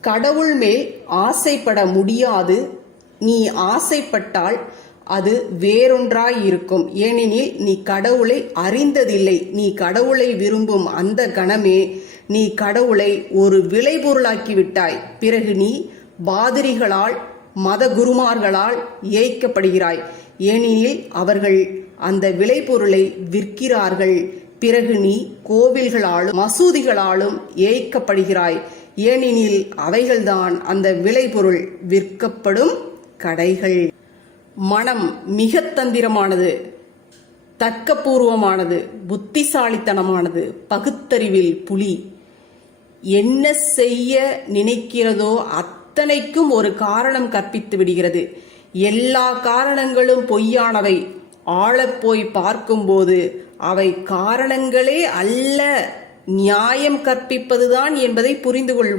கடவுள் மேல் ஆசைப்பட முடியாது. நீ ஆசைப்பட்டால் அது வேறொன்றாய் இருக்கும். ஏனெனில் நீ கடவுளை அறிந்ததில்லை. நீ கடவுளை விரும்பும் அந்த கணமே நீ கடவுளை ஒரு விளைபொருளாக்கி விட்டாய். பிறகு நீ பாதிரிகளால் மத குருமார்களால் ஏய்க்கப்படுகிறாய். ஏனெனில் அவர்கள் அந்த விளைபொருளை விற்கிறார்கள். பிறகு நீ கோவில்களாலும் மசூதிகளாலும் ஏய்க்கப்படுகிறாய். ஏனெனில் அவைகள்தான் அந்த விளைபொருள் விற்கப்படும் கடைகள். மனம் மிக தந்திரமானது, தர்க்கபூர்வமானது, புத்திசாலித்தனமானது, பகுத்தறிவில் புலி. என்ன செய்ய நினைக்கிறதோ அத்தனைக்கும் ஒரு காரணம் கற்பித்து விடுகிறது. எல்லா காரணங்களும் பொய்யானவை. ஆழப்போய் பார்க்கும்போது அவை காரணங்களே அல்ல, நியாயம் கற்பிப்பதுதான் என்பதை புரிந்து கொள்வாய்.